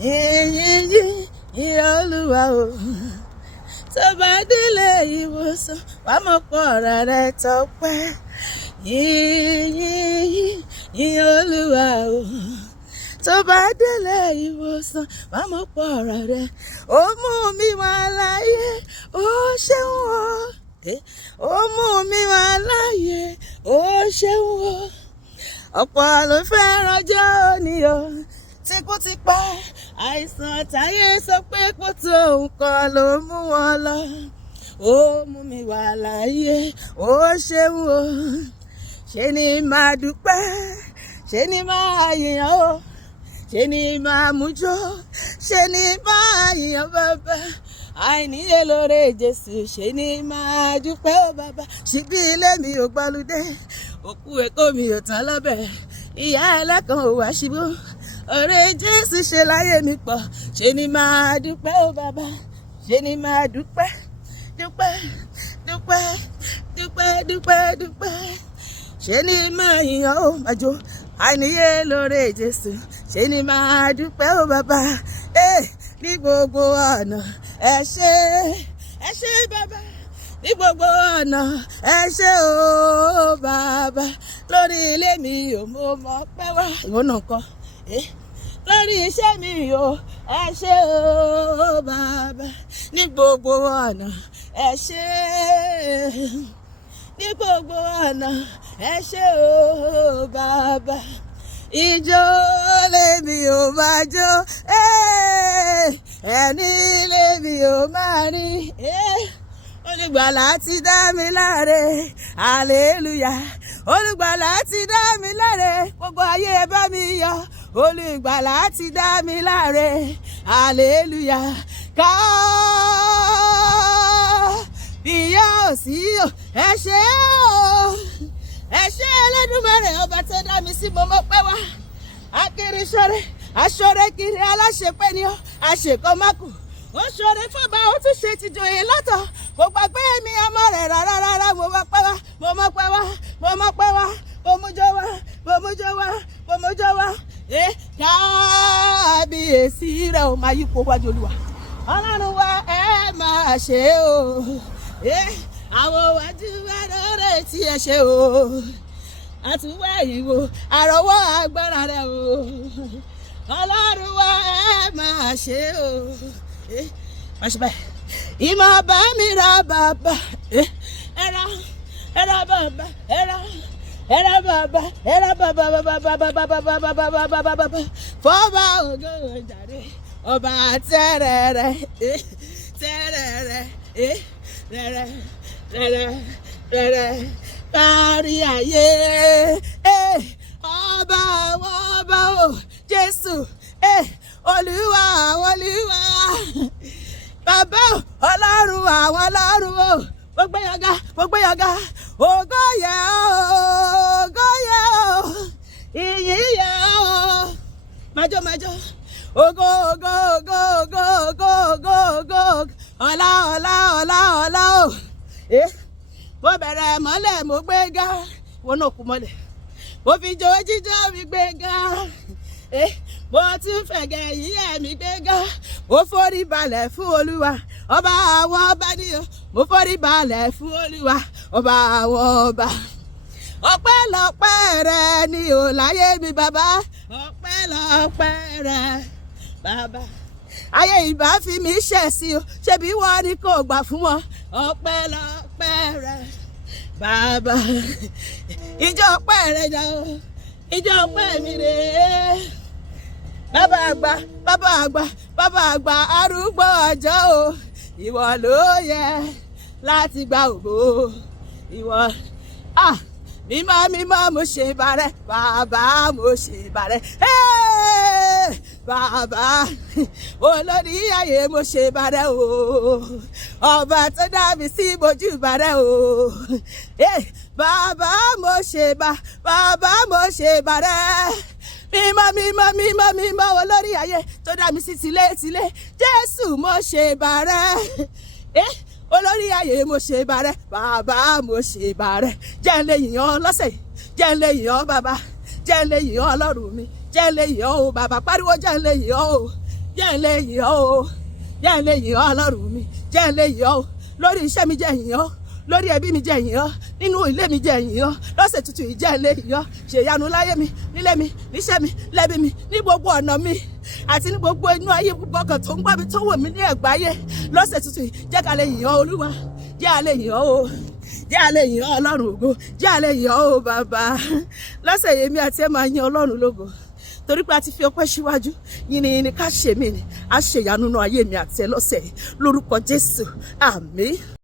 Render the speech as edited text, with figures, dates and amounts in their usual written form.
yìnyín Olúwa o. Tó bá délé ìwòsàn wàá mọ̀ pọ̀ ọ̀rọ̀ rẹ̀ tọ́pẹ́. Yìnyín Olúwa o. Tó bá délé ìwòsàn wàá mọ̀ pọ̀ ọ̀rọ̀ rẹ̀. Ó mú mi wá láyé, ó ṣeun o. Ó mú mi wá láyé, ó ṣeun o. Ọ̀pọ̀ ló fẹ́ rọjọ́ òní o. Tíkú ti pa àìsàn táyé sọ pé kó tó nǹkan ló mú wọn lọ. Ó mú mi wá láyé, ó ṣeun o. Ṣé ni máa dúpẹ́, ṣé ni máa yìn o. Ṣé ni máa mújó, ṣé ni máa yìn bàbá. Àìníye lóore Jésù, ṣé ni máa dúpẹ́ o bàbá. Ṣíbí ilé mi ò gbọ́lúdé, òkú èkó mi ò tán lọ́bẹ̀. Ìyá ẹlẹ́kan ò wá ṣíbú, ọ̀rẹ́ Jésù ṣe láyé mi pọ̀. Ṣé ni máa dúpẹ́ o bàbá, ṣé ni máa dúpẹ́, dúpẹ́, dúpẹ́, dúpẹ́, dúpẹ́, dúpẹ́. Ṣé ni máa yìn o màjò, àìníye lóore Jésù. Ṣé ni máa dúpẹ́ o bàbá, ní gbogbo ọ̀nà ẹ ṣé bàbá. Ní gbogbo ọ̀nà ẹ ṣé o bàbá. Lórí ilé mi ò mo mọ̀ pé wá ìwọ náà kọ́. Lórí iṣẹ́ mi ò ẹ ṣé o bàbá. Ní gbogbo ọ̀nà ẹ ṣé. Ní gbogbo ọ̀nà ẹ ṣé o bàbá. Ijó lèmi ò máa jó, ẹni lèmi ò máa rí. Olùgbàlà ti dá mi láre, hallelujah. Olùgbàlà ti dá mi láre, gbogbo ayé ẹ bá mi yọ̀. Olùgbàlà ti dá mi láre, hallelujah. Ká bíyà ò sí o, ẹ ṣé o. Ẹ ṣé Ẹlẹ́dùmarè ọba tó dá mi sí mo mọ̀ pé wá. Akiri ṣọrẹ, aṣọrẹ kiri aláṣepẹ ni ọ, àṣekọ mákù. Ó ṣọrẹ fọba, ó tún ṣe tìjòyè lọ́tọ̀. Kò gbàgbé mi ọmọ rẹ̀ rárá, mo mọ̀ pé wá, mo mọ̀ pé wá, mo mọ̀ pé wá, mo mújó wá, mo mújó wá, mo mújó wá. Kábíyèsí rẹ̀ ò máa yípo wájú Olúwa. Ọlọ́run wa ẹ máa ṣe o. Àwọn wájú wa lóore tí ẹ ṣe o. Àtúwẹ̀ ìwò àrọ̀wọ́ agbára rẹ̀ o. Ọlọ́run wa ẹ máa ṣe o. Má ṣe báyìí. Ìmọ̀ bá mi ra bàbá. Ẹ̀rọ bàbá. Ẹ̀rọ bàbá. Fọ́bà ògo jàre. Ọba tẹ́rẹ̀rẹ̀. Rẹ̀rẹ̀. Kárí ayé, ọba àwọn ọba o, Jésù, Olúwa àwọn olúwa, bàbá Ọlọ́run àwọn ọlọ́run o, mo gbé yọ̀gá, ògo yẹ o, ìyìn yẹ o, májò, ògo, ọlá o, mo bẹ̀rẹ̀ mọ́lẹ̀ mo gbé ga, wọn náà kú mọ́lẹ̀, mo fi jó jíjó mi gbé ga, mo tún fẹ̀gẹ̀ yíyẹ mi gbé ga, mo forí balẹ̀ fún Olúwa, ọba àwọn ọba níyọ, mo forí balẹ̀ fún Olúwa, ọba àwọn ọba. Ọpẹ́lọpẹ́ rẹ ni ò láyé mi bàbá, ọpẹ́lọpẹ́ rẹ bàbá. Ayé ìbá fi mi ṣẹ̀ sí o, ṣebí wọ́n ní kò gbà fún wọn. Ọpẹ́lọpẹ́ rẹ bàbá. Ìjọ ọpẹ́ rẹ jà o, ìjọ ọpẹ́ mi rè é. Bàbá àgbà arúgbó ọjọ́ o. Ìwọ ló yẹ láti gba ògo. Ìwọ mímọ́ mo ṣe bàrẹ̀, bàbá mo ṣe bàrẹ̀. Bàbá olórí ayé mo ṣe bàrẹ̀ o. Ọba tó dá mi sí mojú bàrẹ̀ o. Bàbá mo ṣe bàrẹ̀. Mímọ́ olórí ayé tó dá mi sí tilé. Jésù mo ṣe bàrẹ̀. Olórí ayé mo ṣe bàrẹ̀, bàbá mo ṣe bàrẹ̀. Jẹ́ n lè yìn ọ́ lọ́sẹ̀, jẹ́ n lè yìn ọ́ bàbá, jẹ́ n lè yìn ọ́ Ọlọ́run mi, jẹ́ n lè yìn ọ́ o bàbá, pariwo jẹ́ n lè yìn ọ́ o. jẹ́ ń lè yìn ọ́ o, jẹ́ ń lè yìn ọ́ ọlọ́run mi, jẹ́ ń lè yìn ọ́ o, lórí iṣẹ́ mi jẹ́ yìn ọ́, lórí ẹbí mi jẹ́ yìn ọ́, nínú ilé mi jẹ́ yìn ọ́, lọ́sẹ̀ tuntun yìí jẹ́ ń lè yìn ọ́, ṣèyanu láyé mi, nílé mi, níṣẹ́ mi, lẹ́bí mi, ní gbogbo ọ̀nà mi àti ní gbogbo inú ayé gbogbo ọkàn tó ń gbọ́ mi tó wò mí ní ẹ̀gbáyé lọ́sẹ̀ tuntun yìí jẹ́ ká lè yìn ọ́ olúwa, jẹ́ a lè yìn ọ́ o, jẹ́ a lè yìn ọ́ ọlọ́run ògo, jẹ́ a lè yìn ọ́ o bàbá. Lọ́sẹ̀ yìí mi àti ẹ máa yìn ọlọ́run lógo torí pé a ti fi ọpẹ́ síwájú, yìnyín ká ṣe mí ni a ṣe ìyanu nínú ayé mi àti ẹ lọ́sẹ̀ yìí lórúkọ Jésù, àmín.